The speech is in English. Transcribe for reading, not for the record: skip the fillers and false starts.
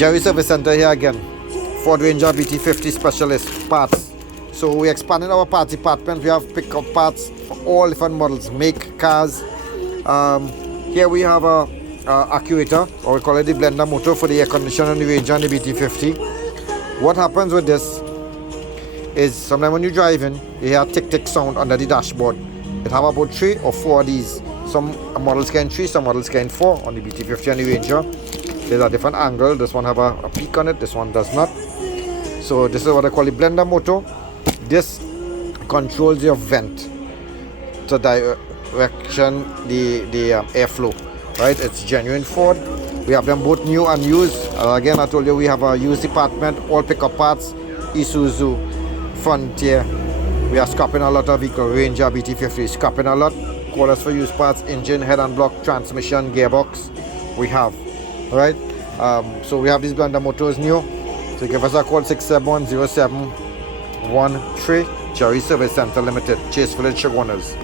Jerry Service Center here again. Ford Ranger BT50 specialist parts. So we're expanding our parts department. We have pickup parts for all different models, make cars. Here we have a actuator, or we call it the blender motor for the air conditioner on the Ranger and the BT50. What happens with this is sometimes when you're driving, you hear a tick-tick sound under the dashboard. It have about 3 or 4 of these. Some models carry 3, some models carry 4 on the BT50 and the Ranger. There's a different angle. This one have a peak on it, this one does not. So this is what I call the blender motor. This controls your vent to direction the airflow. Right? It's genuine Ford. We have them both new and used. Again, I told you we have a used department, all pickup parts, Isuzu, Frontier. We are scrapping a lot of vehicles. Ranger, BT50, scrapping a lot. Call us for used parts, engine, head and block, transmission, gearbox. We have. Right? So we have these blender motors new. So give us a call, 6710713. Jerry Service Center Limited, Chase Village, Chaguanas.